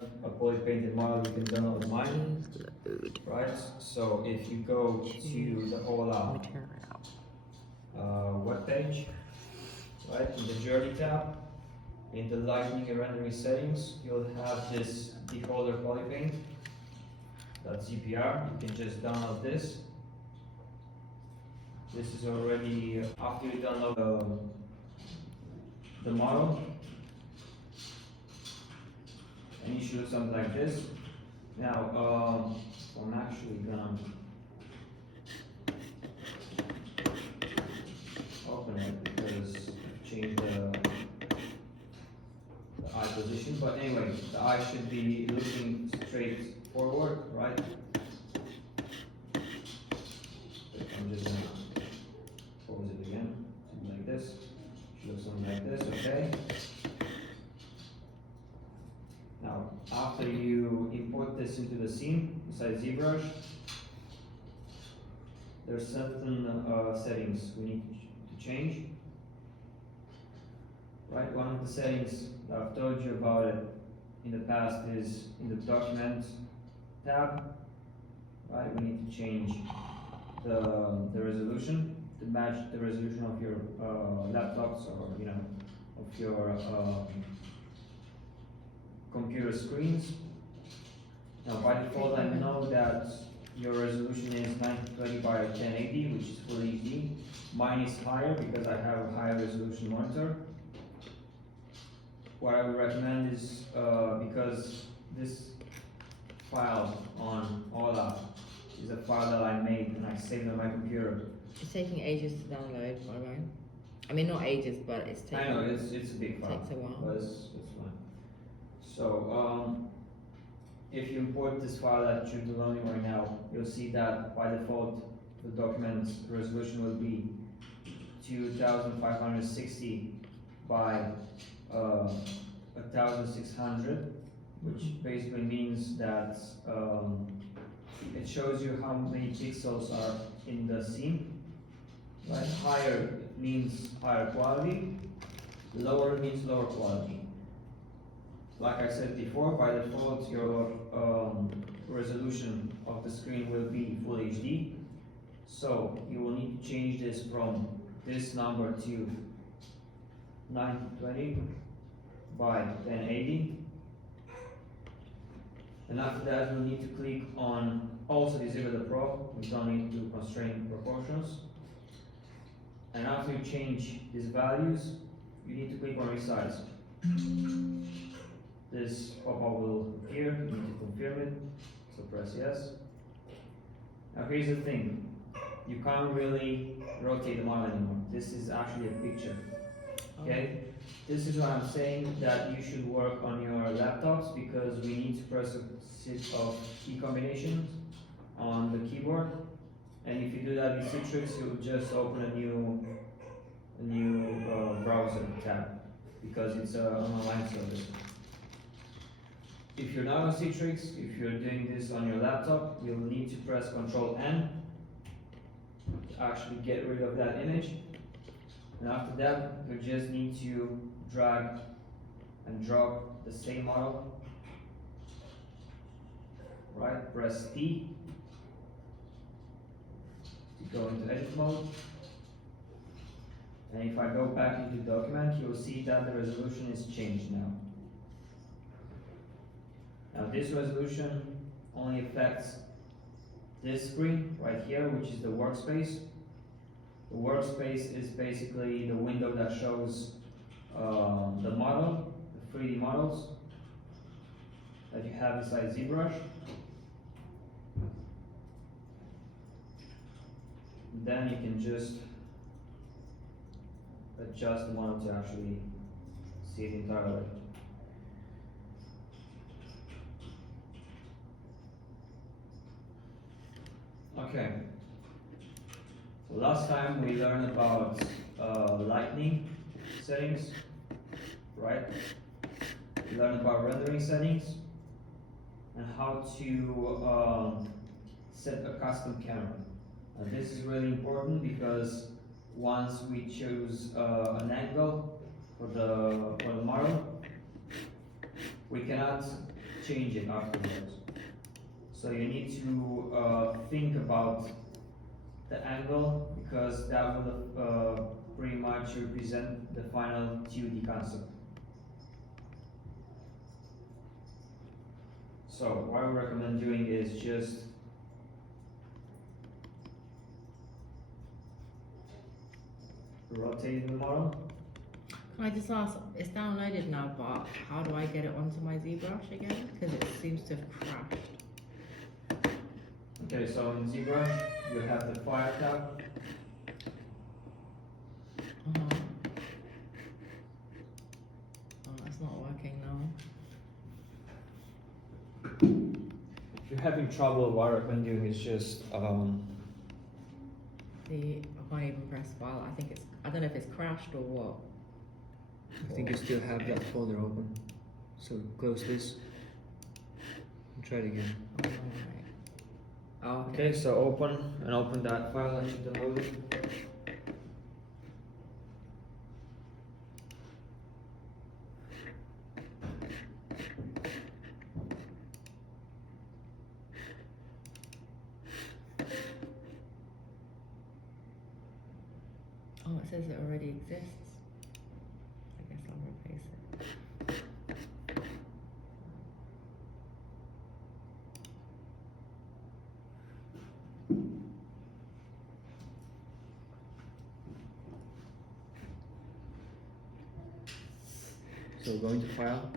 a poly painted model, you can download mine, right? So if you go to the Ola web page, right, in the Journey tab, in the Lighting and Rendering settings, you'll have this defaulter polypaint.zpr. You can just download this. This is already after you download the model, and you should look something like this. Now, I'm actually gonna open it because I've changed the eye position. But anyway, the eye should be looking straight forward, right? I'm just gonna pose it again, something like this. Should look something like this, okay? Now, after you import this into the scene inside Zbrush, there's certain settings we need to change. Right, one of the settings that I've told you about it in the past is in the Document tab. Right, we need to change the resolution to match the resolution of your laptops or of your computer screens. Now by default I know that your resolution is 1920 by 1080, which is full HD. Mine is higher because I have a higher resolution monitor. What I would recommend is, because this file on Ola is a file that I made and I saved on my computer. It's taking ages to download, by the way. I mean, not ages, but it's taking. I know it's a big file. Takes a while. But it's fine. So if you import this file that you're downloading right now, you'll see that by default the document resolution will be 2560 by 1600, which basically means that it shows you how many pixels are in the scene. Right? Higher means higher quality, lower means lower quality. Like I said before, by default your resolution of the screen will be full HD. So you will need to change this from this number to 920 by 1080. And after that, we'll need to click on also disable the Pro. We don't need to constrain proportions. And after you change these values, you need to click on resize. This pop-up will appear. You need to confirm it. So press yes. Now here's the thing. You can't really rotate the model anymore. This is actually a picture. Okay? This is why I'm saying that you should work on your laptops, because we need to press a set of key combinations on the keyboard. And if you do that with Citrix, you'll just open a new browser tab, because it's an online service. If you're not on Citrix, if you're doing this on your laptop, you'll need to press Ctrl N to actually get rid of that image. And after that, you just need to drag and drop the same model. Right, press T to go into edit mode. And if I go back into document, you'll see that the resolution is changed now. Now this resolution only affects this screen right here, which is the workspace. The workspace is basically the window that shows the model, the 3D models that you have inside Zbrush. Then you can just adjust the model to actually see it entirely. Okay. So last time we learned about lighting settings, right? We learned about rendering settings and how to set a custom camera. And this is really important because once we choose an angle for the model, we cannot change it afterwards. So you need to think about the angle, because that will pretty much represent the final 2D concept. So what I recommend doing is just rotating the model. Can I just ask, it's downloaded now, but how do I get it onto my ZBrush again? Because it seems to have crashed. Okay, so in Zbrush, you have the File tab. Oh, it's not working now. If you're having trouble, what I recommend doing is just See, I can't even press file. I don't know if it's crashed or what. I think you still have that folder open. So close this and try it again. Oh, right. Oh, okay. Okay, so open that file that you downloaded. Oh, it says it already exists. I guess I'll replace it. So go into File.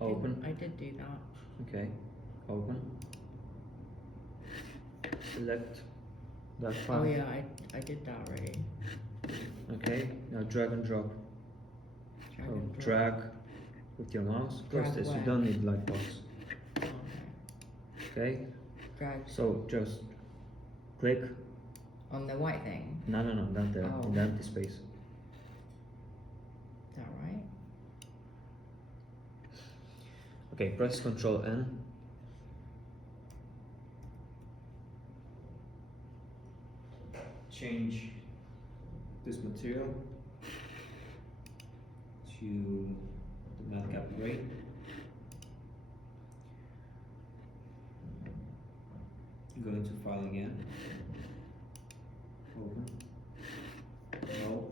Open. I did do that. Okay, open. Select that file. Oh yeah, I did that already. Okay, now drag and drop. Drag So and drop. drag with your mouse. Close Drag this. You where? don't need light box. Okay. Okay. Drag So just click. on the white thing. No, not there. Oh. In the empty space. Is that right? Okay, press Ctrl N. Change this material to the madcap gray. Go into File again. Open. No.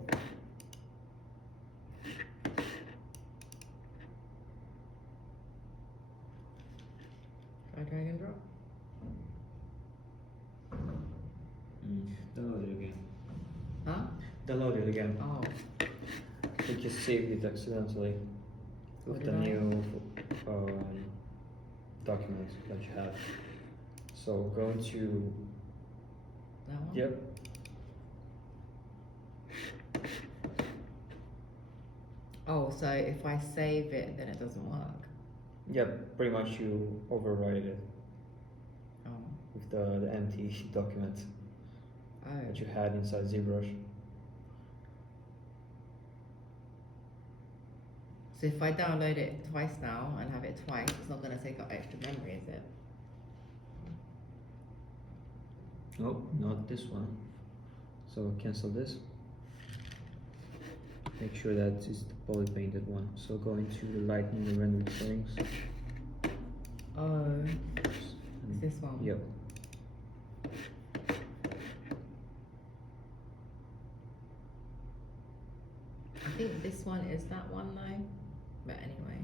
Try drag and drop. Download it again. Huh? Download it again. Oh. I just saved it accidentally with the did I? new document that you have. So go into That one? yep. Oh, so if I save it, then it doesn't work. Yep, pretty much you override it Oh. with the empty document Oh. that you had inside ZBrush. So if I download it twice now and have it twice, it's not going to take up extra memory, is it? Nope, not this one. So cancel this. Make sure that is the poly painted one. So go into the lighting and rendering settings. Oh. It's this one? Yep. I think this one is that one though. But anyway,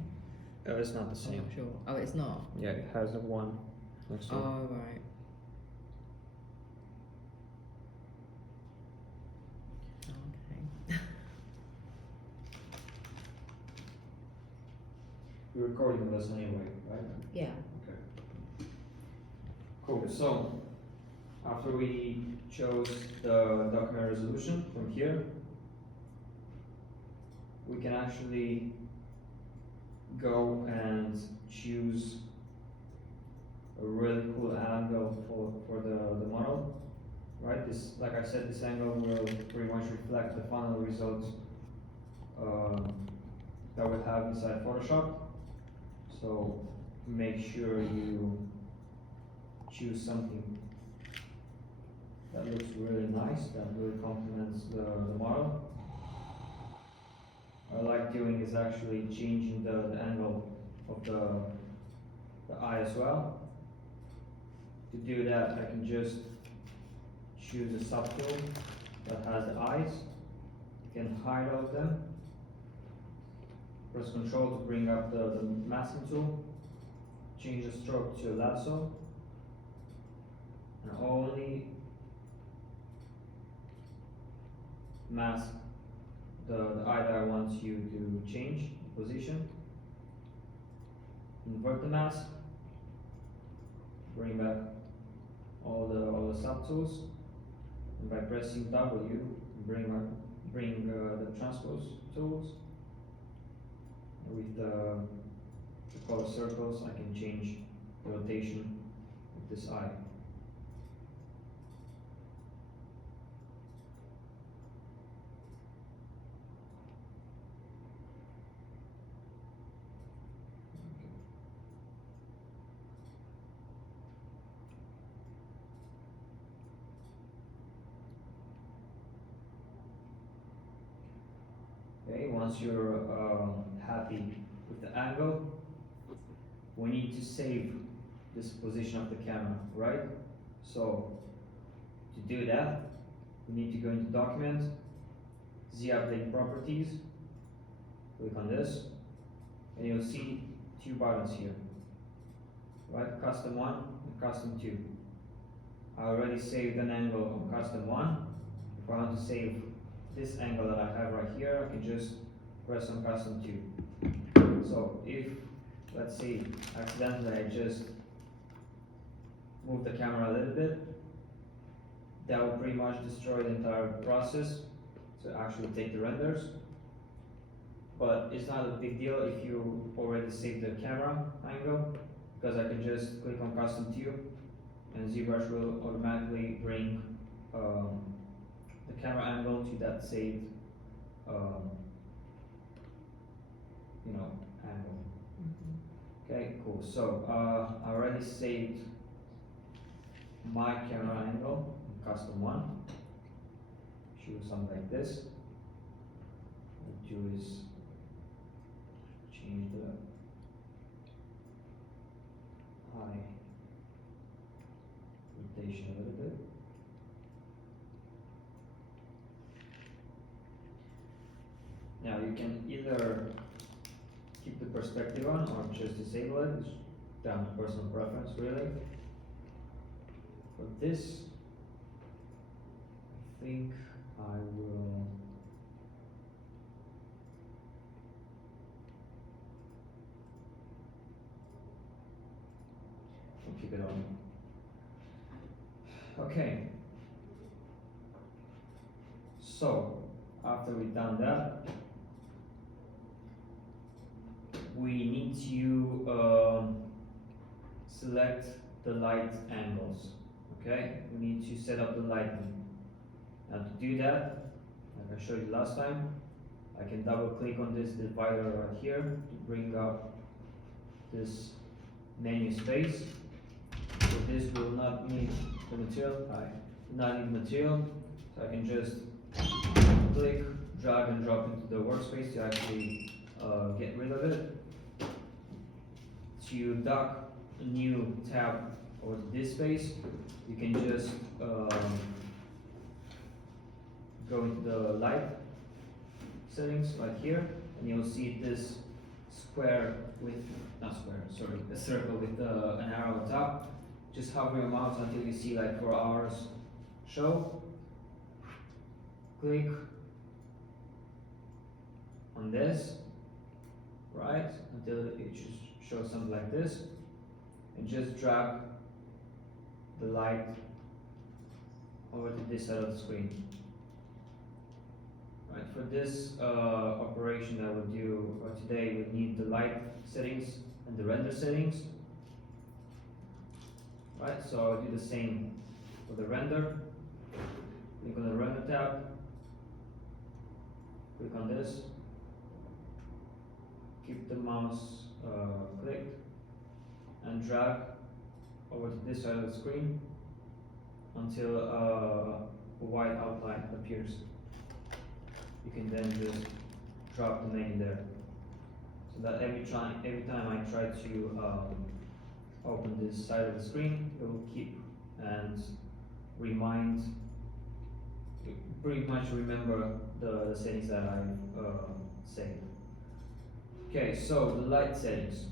It's not the I'm same. not sure. Oh, it's not? Yeah, it has a one next to it. Oh, right. Okay. You're recording this anyway, right? Yeah. Okay. Cool. So after we chose the document resolution from here, we can actually go and choose a really cool angle for the model, right? This, like I said, this angle will pretty much reflect the final results that we have inside Photoshop. So make sure you choose something that looks really nice, that really complements the model. I like doing is actually changing the angle of the eye as well. To do that, I can just choose a subtool that has the eyes. You can hide all of them. Press Ctrl to bring up the masking tool. Change the stroke to lasso. And only mask the eye that I want you to change position. Invert the mask. Bring back all the subtools. And by pressing W, bring the transpose tools. With the color circles, I can change the rotation of this eye. Okay, once you're happy with the angle, we need to save this position of the camera, right? So to do that, we need to go into Document, Z Update Properties, click on this, and you'll see two buttons here, right? Custom 1 and Custom 2. I already saved an angle on Custom 1. If I want to save this angle that I have right here, I can just press on Custom 2. So if, let's say, accidentally I just move the camera a little bit, that will pretty much destroy the entire process to actually take the renders. But it's not a big deal if you already saved the camera angle, because I can just click on Custom 2 and Zbrush will automatically bring the camera angle to that saved angle. Okay, cool. So I already saved my camera angle in Custom 1. Choose something like this. What I do is change the eye rotation a little bit. Now you can either keep the perspective on or just disable it. It's down to personal preference, really. For this, I think I will keep it on. Okay. So after we've done that, we need to select the light angles. Okay, we need to set up the lighting. Now to do that, like I showed you last time, I can double click on this divider right here to bring up this menu space. So this will not need the material, so I can just click, drag and drop into the workspace to actually get rid of it. To dock a new tab over to this space, you can just go into the light settings right here, and you'll see this square with, a circle with an arrow on top. Just hover your mouse until you see like 4 hours show. Click on this, right, until it shows something like this, and just drag the light over to this side of the screen. Right, for this operation that we'll do today, we need the light settings and the render settings. Right, so I'll do the same for the render. Click on the render tab, click on this, keep the mouse clicked, and drag over to this side of the screen until a white outline appears. You can then just drop the menu there. So that every time I try to open this side of the screen, it will keep and pretty much remember the settings that I've saved. Okay, so the light settings.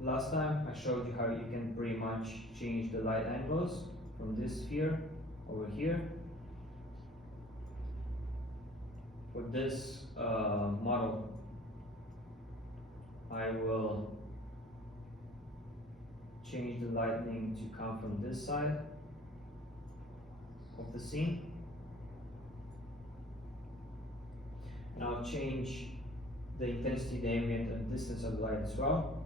Last time I showed you how you can pretty much change the light angles from this sphere over here. For this model, I will change the lightning to come from this side of the scene. And I'll change the intensity, the ambient, and distance of the light as well.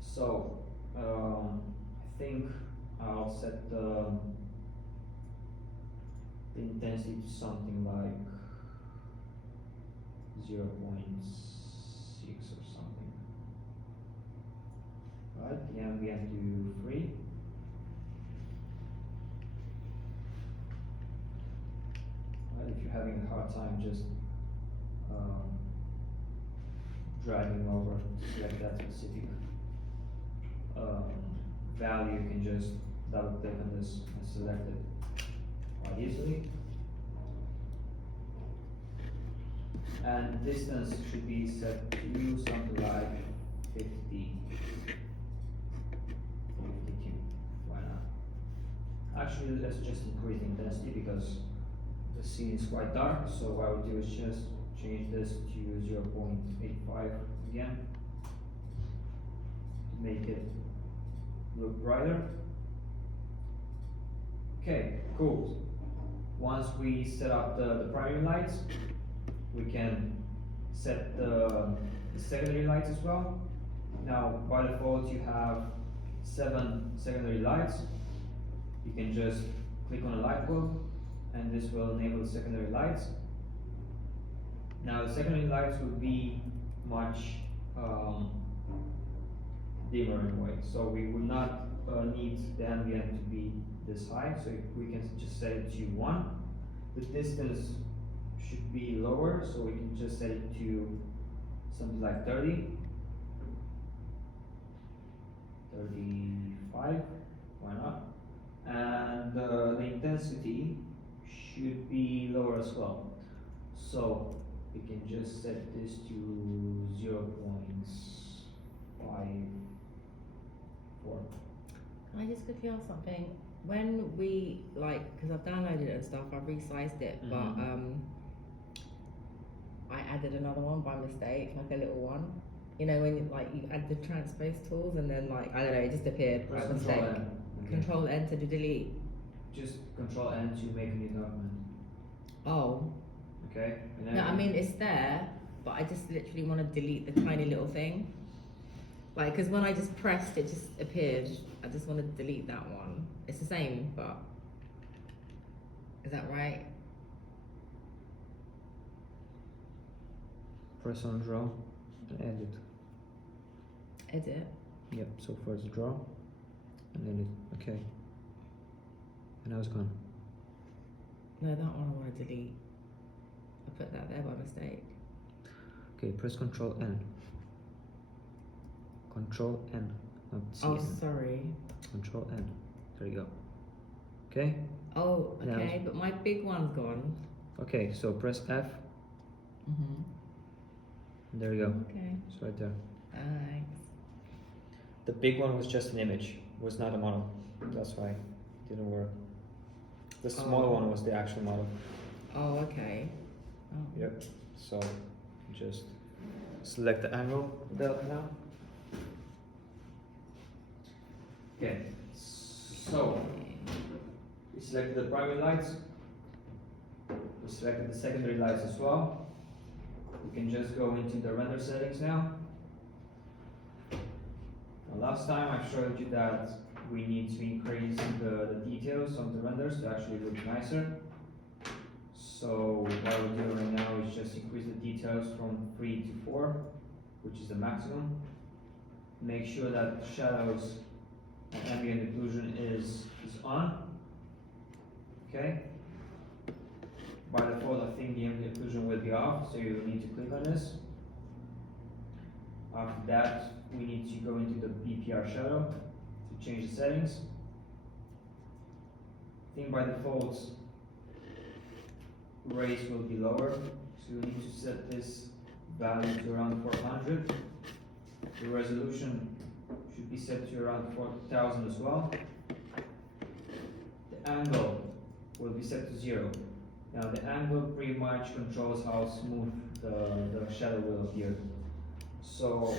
So I think I'll set the intensity to something like 0.6 or something. Right, the ambient to 3. Right, if you're having a hard time just dragging over to select that specific value, you can just double click on this and select it quite easily. And distance should be set to something like 50, 52. Why not? Actually, let's just increase the intensity because the scene is quite dark. So what I would do is just change this to 0.85 again to make it look brighter. Okay, cool. Once we set up the primary lights, we can set the secondary lights as well. Now, by default, you have 7 secondary lights. You can just click on a light bulb, and this will enable the secondary lights. Now, the secondary lights will be much dimmer in a way, so we will not need the ambient to be this high. So we can just set it to 1. The distance should be lower, so we can just set it to something like 30, 35, why not? And the intensity should be lower as well. So we can just set this to 0.54. Can I just quickly ask something? When we because I've downloaded it and stuff, I've resized it, but I added another one by mistake, like a little one. You know when you add the transpose tools and then I don't know, it just appeared by mistake. Control N to delete. Just Control N to make a new document. Oh. Okay. And No, I mean it's there, but I just literally want to delete the tiny little thing. Because when I just pressed, it just appeared. I just want to delete that one. It's the same, but is that right? Press on draw and edit. Edit. Yep. So first draw and edit. Okay. And now it's gone. No, that one I want to delete. I put that there by mistake. Okay. Press Control N. Control N. Not C. Oh, sorry. Control N. There you go. Okay. Oh, okay. But my big one's gone. Okay. So press F. Mhm. There you go. Okay. It's right there. Thanks. The big one was just an image, was not a model. That's why it didn't work. The smaller one was the actual model. Oh, okay. Oh. Yep. So just select the angle delta now. Okay. So we selected the primary lights. We selected the secondary lights as well. We can just go into the render settings now. Last time I showed you that we need to increase the details of the renders to actually look nicer. So what we're doing right now is just increase the details from 3 to 4, which is the maximum. Make sure that shadows and ambient occlusion is on. Okay. By default, I think the ambient occlusion will be off, so you need to click on this. After that, we need to go into the BPR shadow to change the settings. I think by default, rays will be lower, so you need to set this value to around 400. The resolution should be set to around 4000 as well. The angle will be set to 0. Now the angle pretty much controls how smooth the shadow will appear. So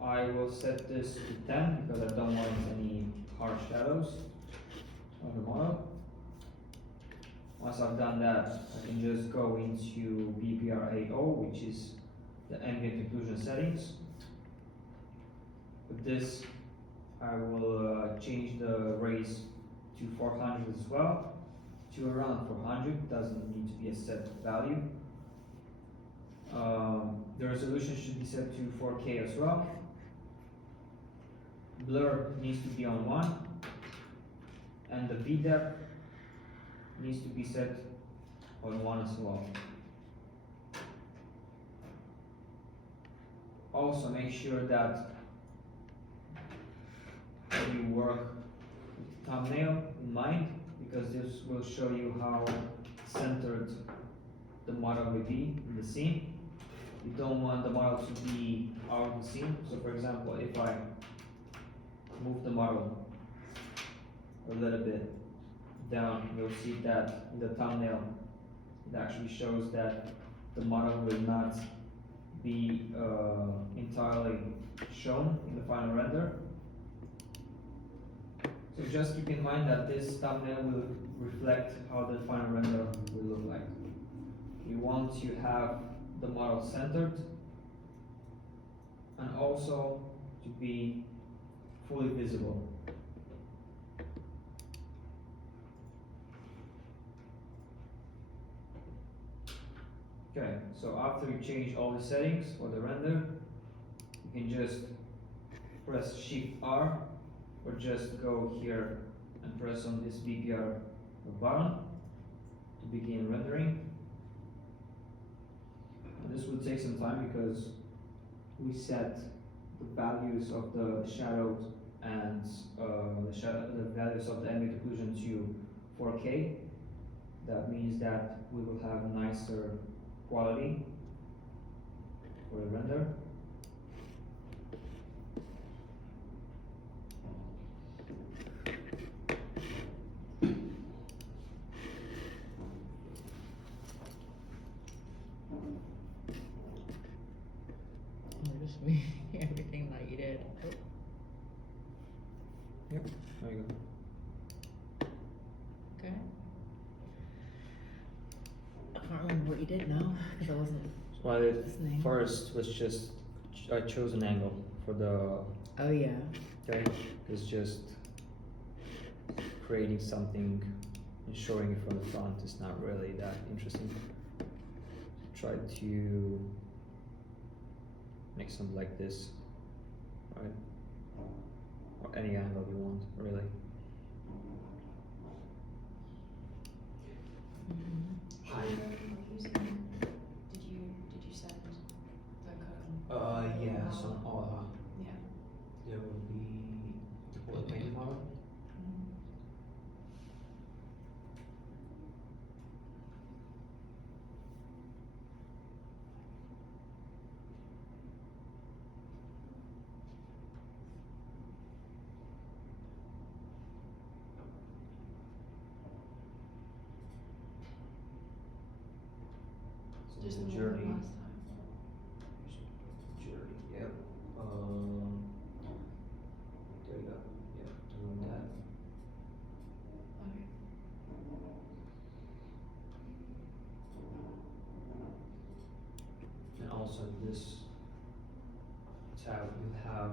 I will set this to 10 because I don't want any harsh shadows on the model. Once I've done that, I can just go into BPR-AO, which is the ambient occlusion settings. With this, I will change the rays to 400 as well, to around 400, doesn't need to be a set value. The resolution should be set to 4K as well. Blur needs to be on 1, and the V-depth needs to be set on 1 as well. Also make sure that you work with the thumbnail in mind, because this will show you how centered the model will be in the scene. You don't want the model to be out of the scene. So for example, if I move the model a little bit down, you'll see that in the thumbnail it actually shows that the model will not be entirely shown in the final render. So just keep in mind that this thumbnail will reflect how the final render will look like. You want to have the model centered and also to be fully visible. Okay, so after you change all the settings for the render, you can just press Shift R or just go here and press on this BPR button to begin rendering. And this will take some time because we set the values of the shadows and the values of the ambient occlusion to 4K. That means that we will have nicer quality for the render. Just me everything that you did. Yep, there you go. Okay. I can't remember what you did now because I wasn't. So what I did listening. first was just I chose an angle for the. Oh yeah. Okay, it's just creating something and showing it from the front is not really that interesting. Try to make something like this, right? Or any angle you want, really. Hi. Did you send the code? Yeah, so Aura, Yeah. there will be the bullet paint model. So Just the the one journey. last time. Journey, yep. There you go. Yep, doing that. Okay. And also in this tab you have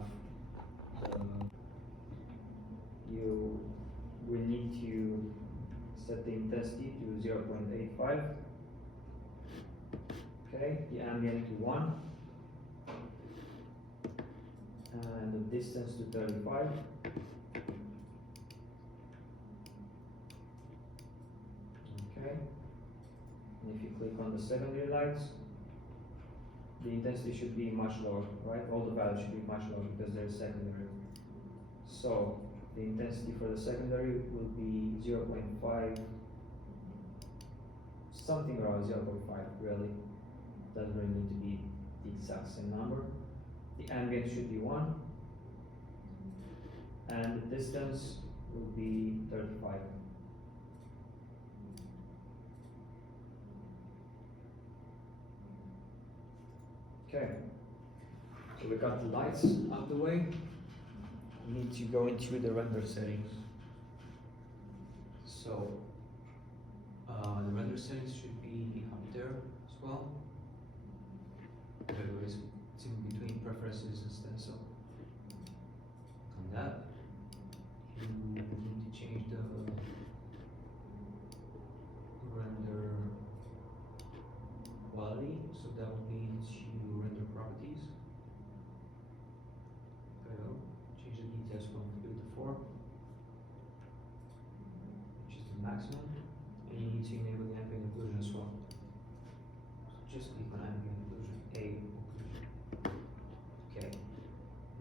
you will need to set the intensity to 0.85. Okay, the ambient to 1. And the distance to 35. Okay. And if you click on the secondary lights, the intensity should be much lower, right? All the values should be much lower because they're secondary. So the intensity for the secondary will be 0.5, something around 0.5 really. Doesn't really need to be the exact same number. The ambient should be 1, and the distance will be 35. Okay, so we got the lights out of the way. We need to go into the render settings. So the render settings should be up there as well. Otherwise, it's in between preferences and stencil. On that, you need to change the render quality, so that will be to render properties. There you go. Change the details from 3 to 4, which is the maximum, and you need to enable the ambient occlusion as well. So just click on ambient occlusion, A occlusion. Okay.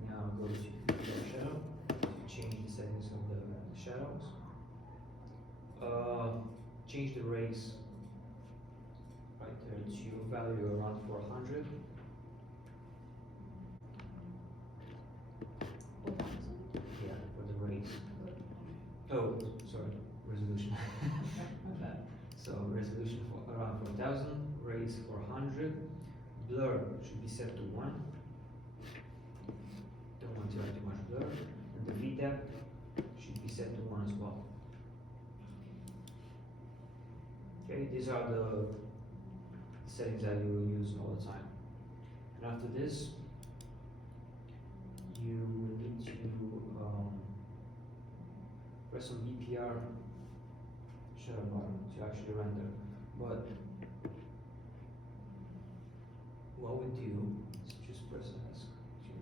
Now go to the shadow, change the settings of the shadows. Change the rays right there to a value around 400. 4,000? Yeah, for the rays. Oh, sorry, resolution. My bad. So resolution for around 4,000, rays 400. Blur should be set to 1. Don't want to have too much blur. And the VDAP should be set to 1 as well. Okay, these are the settings that you will use all the time. And after this, you will need to press on BPR shadow button to actually render. But what we do is just press S to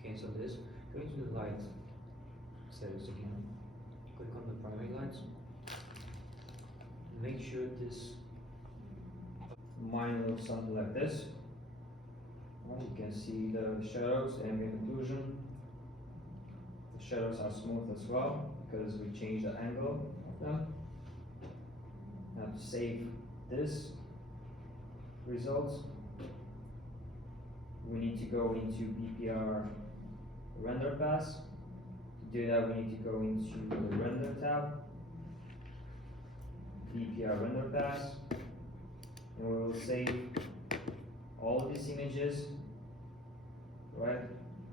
cancel this. Go into the light settings again. Click on the primary lights. Make sure this mine looks something like this. Well, you can see the shadows, the ambient occlusion. The shadows are smooth as well because we changed the angle of them. Now to save this results, we need to go into BPR render pass. To do that, we need to go into the render tab, BPR render pass, and we will save all these images, right,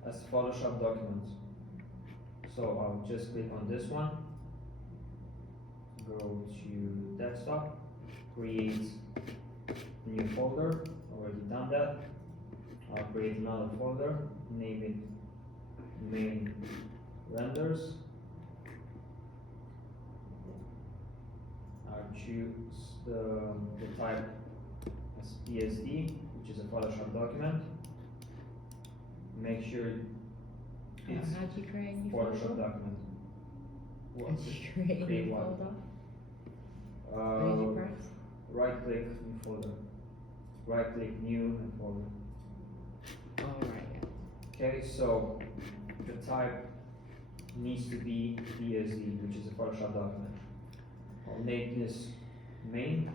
as Photoshop documents. So I'll just click on this one, go to desktop, create a new folder, already done that. I'll create another folder, name it main renders. I'll choose the type as PSD, which is a Photoshop document. Make sure it's How do you create a new Photoshop folder? document. How do you create a Create new what? folder? What did you press? Right click, new folder. Right click, new and folder. Oh, right, yeah. Okay, so the type needs to be PSD, which is a Photoshop document. I'll make this main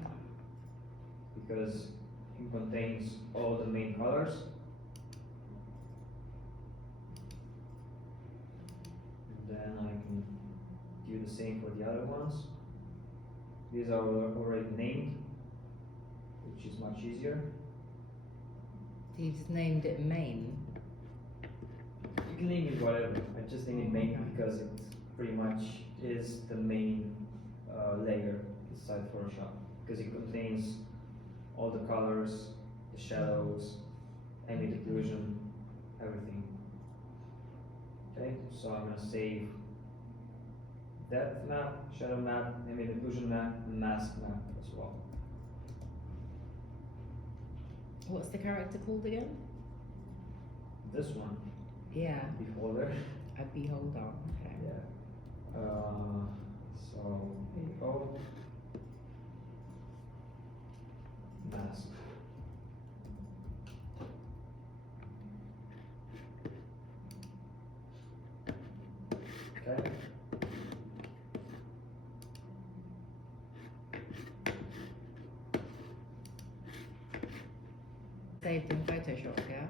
because it contains all the main colors. And then I can do the same for the other ones. These are already named, which is much easier. So you just named it main. You can name it whatever. I just named it main Okay. because it pretty much is the main layer inside Photoshop, because it contains all the colors, the shadows, ambient occlusion, everything. Okay, so I'm gonna save depth map, shadow map, ambient occlusion map, and mask map as well. What's the character called again? This one, Yeah, beholder. a beholder. Okay. Yeah. So here you go. Mask. Okay. Saved in Photoshop, yeah?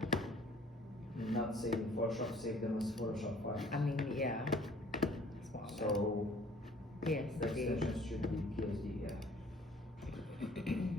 Not save in Photoshop, save them as Photoshop files. I mean, yeah. That's what I meant. So the PSD. extensions should be PSD, yeah.